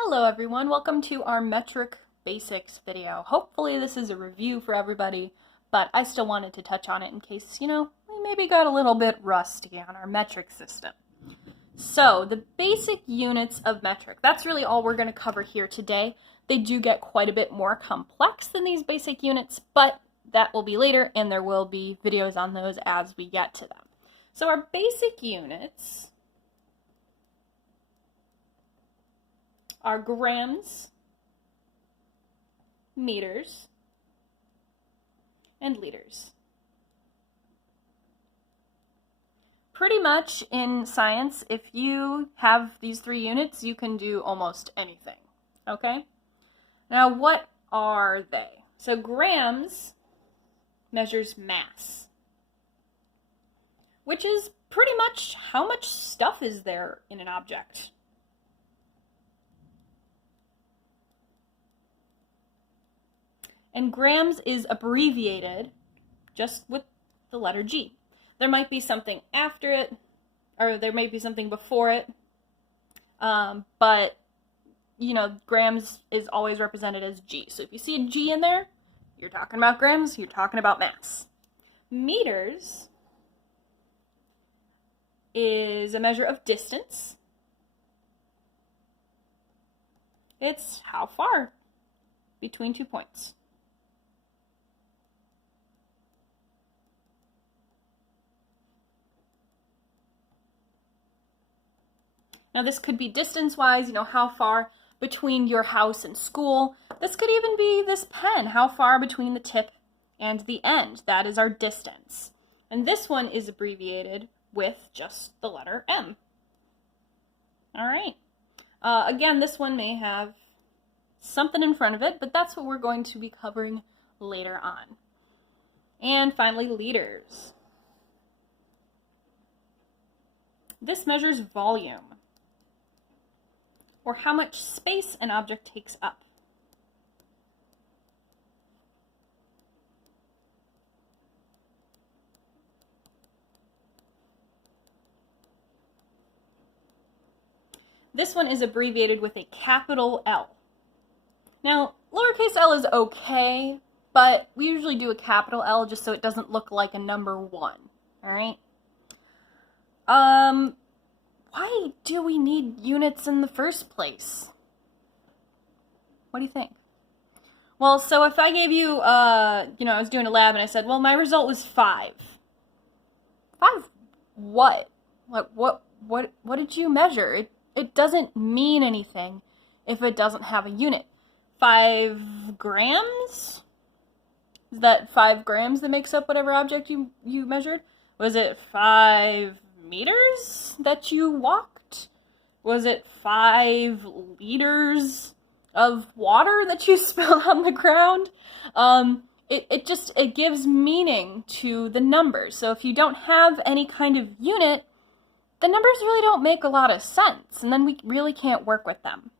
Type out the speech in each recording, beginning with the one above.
Hello everyone, welcome to our metric basics video. Hopefully this is a review for everybody, but I still wanted to touch on it in case, we maybe got a little bit rusty on our metric system. So the basic units of metric, that's really all we're going to cover here today. They do get quite a bit more complex than these basic units, but that will be later and there will be videos on those as we get to them. So our basic units are grams, meters, and liters. Pretty much in science, if you have these three units, you can do almost anything, okay? Now, what are they? So grams measures mass, which is pretty much how much stuff is there in an object. And grams is abbreviated just with the letter G. There might be something after it, or there might be something before it, but, grams is always represented as G. So if you see a G in there, you're talking about grams, you're talking about mass. Meters is a measure of distance. It's how far between 2 points. Now this could be distance-wise, how far between your house and school. This could even be this pen, how far between the tip and the end. That is our distance. And this one is abbreviated with just the letter M. All right. Again, this one may have something in front of it, but that's what we're going to be covering later on. And finally, liters. This measures volume, or how much space an object takes up. This one is abbreviated with a capital L. Now, lowercase l is okay, but we usually do a capital L just so it doesn't look like a number 1, all right? Why do we need units in the first place? What do you think? Well, so if I gave you, I was doing a lab and I said, well, my result was 5. 5 what? Like, what did you measure? It doesn't mean anything if it doesn't have a unit. 5 grams? Is that 5 grams that makes up whatever object you measured? Was it 5 meters that you walked? Was it 5 liters of water that you spilled on the ground? It gives meaning to the numbers. So if you don't have any kind of unit, the numbers really don't make a lot of sense, and then we really can't work with them.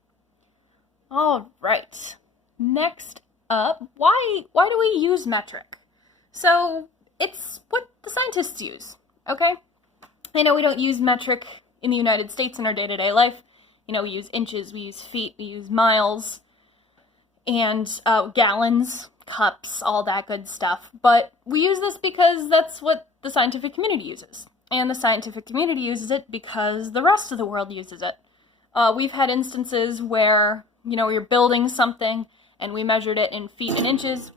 All right, next up, why do we use metric? So it's what the scientists use, okay? I know we don't use metric in the United States in our day-to-day life. We use inches, we use feet, we use miles, and gallons, cups, all that good stuff. But we use this because that's what the scientific community uses. And the scientific community uses it because the rest of the world uses it. We've had instances where, you're building something and we measured it in feet and inches,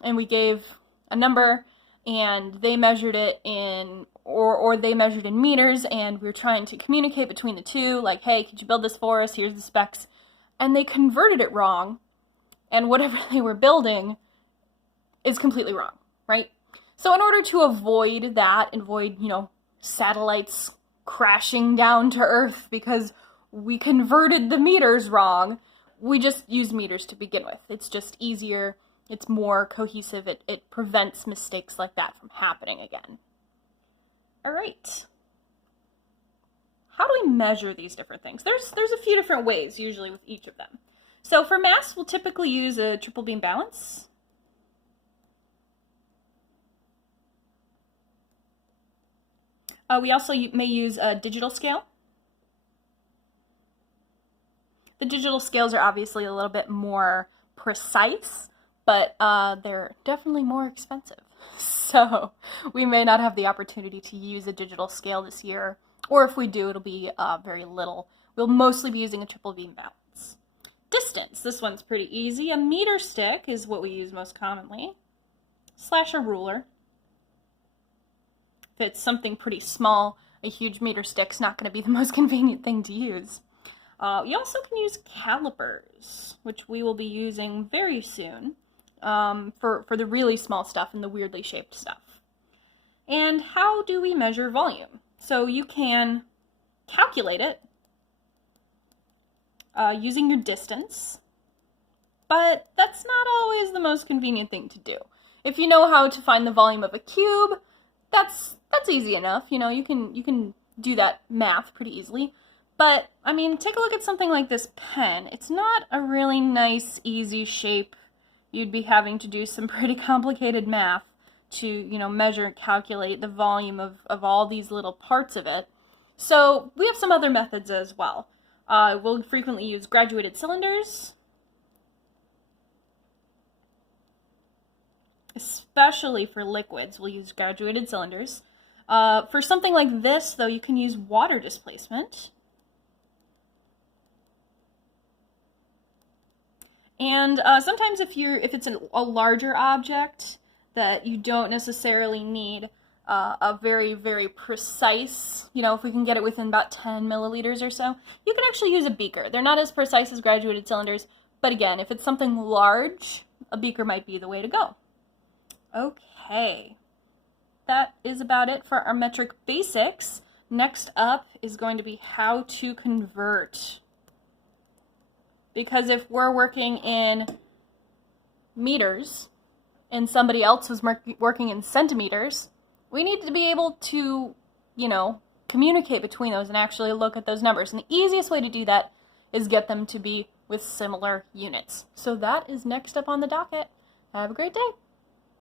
and we gave a number, and they measured it in, or they measured in meters, and we were trying to communicate between the two, like, hey, could you build this for us? Here's the specs. And they converted it wrong, and whatever they were building is completely wrong, right? So in order to avoid that, satellites crashing down to Earth because we converted the meters wrong, we just use meters to begin with. It's just easier, it's more cohesive, it prevents mistakes like that from happening again. All right. How do we measure these different things? There's a few different ways usually with each of them. So for mass, we'll typically use a triple beam balance. We also may use a digital scale. The digital scales are obviously a little bit more precise, but they're definitely more expensive. So we may not have the opportunity to use a digital scale this year, or if we do, it'll be very little. We'll mostly be using a triple beam balance. Distance, this one's pretty easy. A meter stick is what we use most commonly, / a ruler. If it's something pretty small, a huge meter stick's not going to be the most convenient thing to use. You also can use calipers, which we will be using very soon for the really small stuff and the weirdly shaped stuff. And how do we measure volume? So you can calculate it using your distance, but that's not always the most convenient thing to do. If you know how to find the volume of a cube, that's easy enough. You know, you can do that math pretty easily. But, I mean, take a look at something like this pen. It's not a really nice, easy shape. You'd be having to do some pretty complicated math to, you know, measure and calculate the volume of all these little parts of it. So, we have some other methods as well. We'll frequently use graduated cylinders, especially for liquids. We'll use graduated cylinders. For something like this, though, you can use water displacement. And sometimes if it's a larger object that you don't necessarily need a very, very precise, you know, if we can get it within about 10 milliliters or so, you can actually use a beaker. They're not as precise as graduated cylinders, but again, if it's something large, a beaker might be the way to go. Okay, that is about it for our metric basics. Next up is going to be how to convert. Because if we're working in meters and somebody else was working in centimeters, we need to be able to, you know, communicate between those and actually look at those numbers. And the easiest way to do that is get them to be with similar units. So that is next up on the docket. Have a great day.